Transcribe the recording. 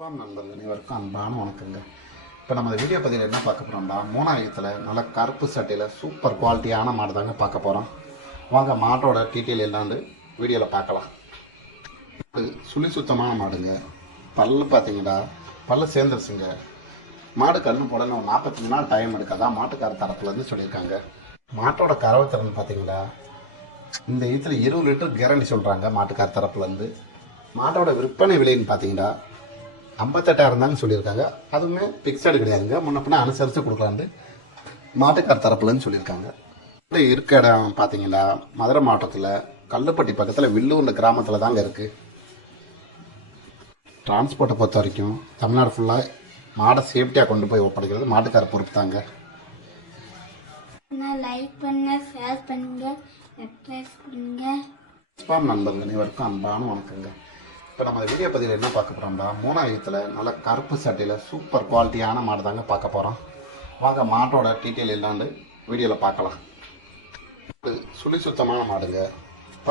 Form நண்பர்கள் அனைவருக்கும் அன்பான வணக்கங்க. இப்போ நம்ம வீடியோ பதிவில் என்ன பார்க்க போகிறோம்னா மூணாயிரத்தில் நல்ல கருப்பு சட்டையில் சூப்பர் குவாலிட்டியான மாடு தாங்க பார்க்க போகிறோம் வாங்க மாட்டோட டீட்டெயில் என்னான்னு வீடியோவில் பார்க்கலாம். இது சுழி சுத்தமான மாடுங்க. பல்லு பார்த்தீங்கன்னா பல்லு சேர்ந்துருச்சுங்க. மாடு கண்ணு போடணும் இன்னும் நாற்பத்தஞ்சு நாள் டைம் எடுக்காதான் மாட்டுக்கார தரப்புலேருந்து சொல்லியிருக்காங்க. மாட்டோட கறவை திறன் பார்த்தீங்களா இந்த இதில் இருபது லிட்டர் கேரண்டி சொல்கிறாங்க மாட்டுக்கார தரப்புலேருந்து மாட்டோட விற்பனை விலைன்னு பார்த்தீங்கன்னா ஐம்பத்தெட்டாயிரம் தாங்க சொல்லியிருக்காங்க. அதுவுமே பிக்சடு கிடையாதுங்க. முன்ன பின்ன அனுசரித்து கொடுக்கலான்னு மாட்டுக்கார தரப்புலன்னு சொல்லியிருக்காங்க. இருக்க இடம் பார்த்தீங்கன்னா மதுரை மாவட்டத்தில் கல்லுப்பட்டி பக்கத்தில் வில்லூர்ன்ற கிராமத்தில் தாங்க இருக்குது டிரான்ஸ்போர்ட்டை பொறுத்த வரைக்கும் தமிழ்நாடு ஃபுல்லாக மாடை சேஃப்டியாக கொண்டு போய் ஒப்படைக்கிறது மாட்டுக்கார பொறுப்பு தாங்க லைக் பண்ணுங்க ஷேர் பண்ணுங்க நண்பர்கள் அனைவருக்கும் அன்பான வணக்கங்க. இப்போ நம்ம வீடியோ பதிவில் என்ன பார்க்க போகிறோம்னா மூணாயிரத்தில் நல்ல கருப்பு சட்டையில் சூப்பர் குவாலிட்டியான மாடு தாங்க பார்க்க போகிறோம் வாங்க மாட்டோட டீட்டெயில் இல்லாண்டு வீடியோவில் பார்க்கலாம். சுழி சுத்தமான மாடுங்க.